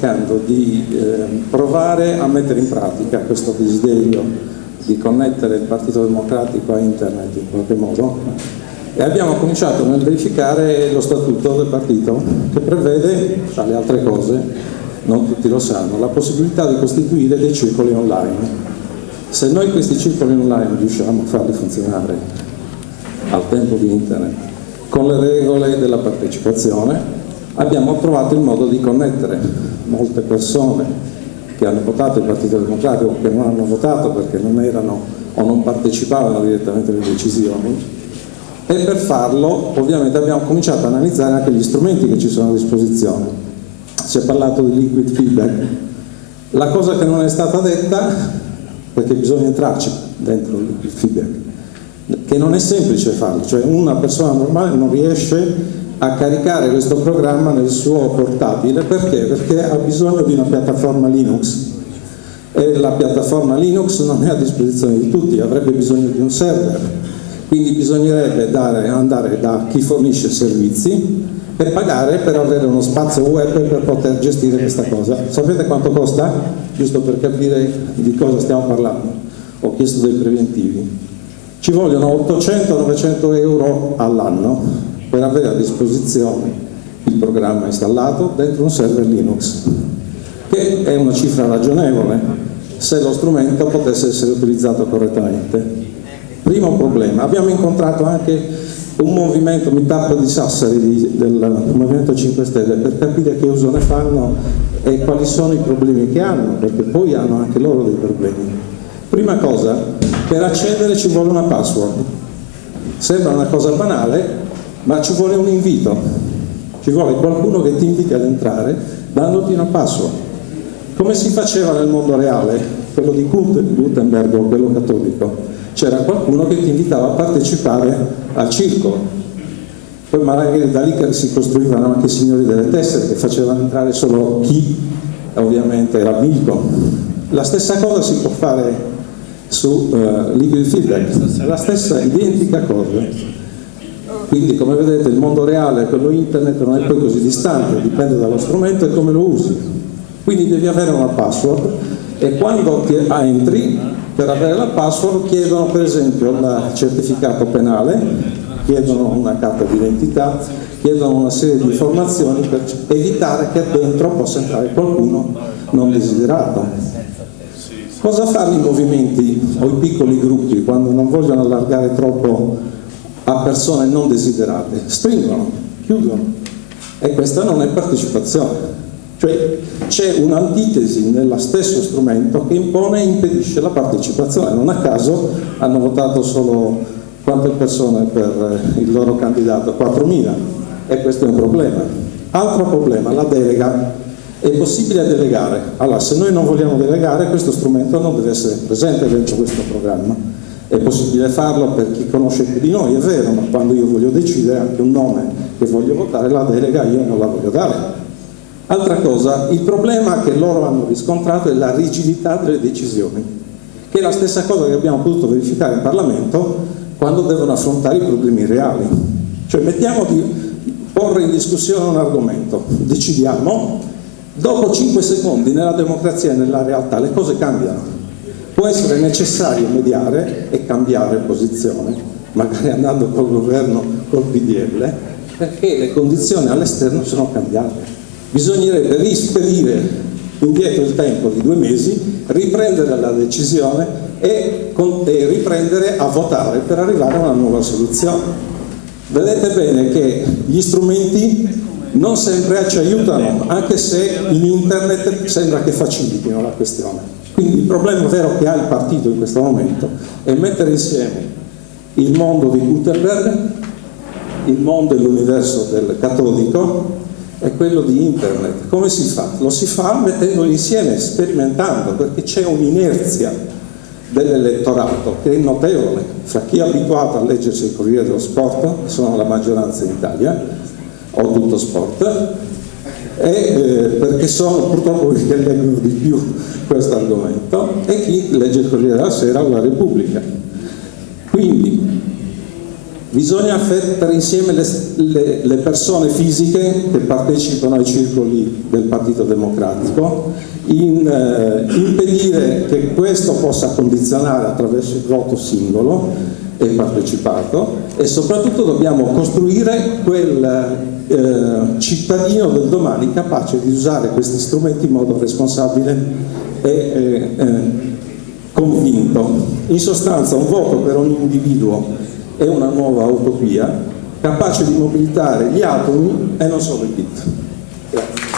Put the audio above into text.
cercando di provare a mettere in pratica questo desiderio di connettere il Partito Democratico a internet in qualche modo, e abbiamo cominciato nel verificare lo statuto del partito, che prevede, tra le altre cose, non tutti lo sanno, la possibilità di costituire dei circoli online. Se noi questi circoli online riusciamo a farli funzionare al tempo di internet con le regole della partecipazione, abbiamo trovato il modo di connettere molte persone che hanno votato il Partito Democratico o che non hanno votato perché non erano o non partecipavano direttamente alle decisioni, e per farlo ovviamente abbiamo cominciato a analizzare anche gli strumenti che ci sono a disposizione. Si è parlato di liquid feedback. La cosa che non è stata detta, perché bisogna entrarci dentro il liquid feedback, che non è semplice farlo, cioè una persona normale non riesce a caricare questo programma nel suo portatile. Perché? Perché ha bisogno di una piattaforma Linux, e la piattaforma Linux non è a disposizione di tutti, avrebbe bisogno di un server, quindi bisognerebbe andare da chi fornisce servizi e pagare per avere uno spazio web per poter gestire questa cosa. Sapete quanto costa? Giusto per capire di cosa stiamo parlando. Ho chiesto dei preventivi. Ci vogliono 800-900 euro all'anno per avere a disposizione il programma installato dentro un server Linux, che è una cifra ragionevole se lo strumento potesse essere utilizzato correttamente. Primo problema. Abbiamo incontrato anche un movimento meetup di Sassari del Movimento 5 Stelle per capire che uso ne fanno e quali sono i problemi che hanno, perché poi hanno anche loro dei problemi. Prima cosa, per accedere ci vuole una password. Sembra una cosa banale, ma ci vuole un invito, ci vuole qualcuno che ti inviti ad entrare dandoti una password. Come si faceva nel mondo reale, quello di Gutenberg o quello cattolico? C'era qualcuno che ti invitava a partecipare al circolo. Poi magari da lì si costruivano anche i signori delle tessere che facevano entrare solo chi ovviamente era amico. La stessa cosa si può fare su liquid feedback, la stessa identica cosa. Quindi come vedete il mondo reale e quello internet non è poi così distante, dipende dallo strumento e come lo usi. Quindi devi avere una password, e quando entri, per avere la password chiedono per esempio il certificato penale, chiedono una carta d'identità, chiedono una serie di informazioni per evitare che dentro possa entrare qualcuno non desiderato. Cosa fanno i movimenti o i piccoli gruppi quando non vogliono allargare troppo a persone non desiderate? Stringono, chiudono, e questa non è partecipazione. Cioè c'è un'antitesi nello stesso strumento che impone e impedisce la partecipazione. Non a caso hanno votato solo quante persone per il loro candidato? 4.000, e questo è un problema. Altro problema, la delega. È possibile delegare? Allora, se noi non vogliamo delegare, questo strumento non deve essere presente dentro questo programma. È possibile farlo per chi conosce più di noi, è vero, ma quando io voglio decidere anche un nome che voglio votare, la delega io non la voglio dare. Altra cosa, il problema che loro hanno riscontrato è la rigidità delle decisioni, che è la stessa cosa che abbiamo potuto verificare in Parlamento quando devono affrontare i problemi reali. Cioè mettiamo di porre in discussione un argomento, decidiamo, dopo 5 secondi nella democrazia e nella realtà le cose cambiano. Può essere necessario mediare e cambiare posizione, magari andando col governo, col PDL, perché le condizioni all'esterno sono cambiate. Bisognerebbe rispedire indietro il tempo di 2 mesi, riprendere la decisione e riprendere a votare per arrivare a una nuova soluzione. Vedete bene che gli strumenti non sempre ci aiutano, anche se in internet sembra che facilitino la questione. Quindi il problema vero che ha il partito in questo momento è mettere insieme il mondo di Gutenberg, il mondo e l'universo del cattolico e quello di internet. Come si fa? Lo si fa mettendoli insieme, sperimentando, perché c'è un'inerzia dell'elettorato che è notevole fra chi è abituato a leggersi il Corriere dello Sport, sono la maggioranza in Italia, o tutto sport, perché sono purtroppo quelli che leggono di più questo argomento, e chi legge il Corriere della Sera o la Repubblica. Quindi Bisogna mettere insieme le persone fisiche che partecipano ai circoli del Partito Democratico, impedire che questo possa condizionare attraverso il voto singolo e partecipato, e soprattutto dobbiamo costruire quel cittadino del domani capace di usare questi strumenti in modo responsabile e convinto. In sostanza, un voto per ogni individuo è una nuova utopia capace di mobilitare gli atomi e non solo i bit. Grazie.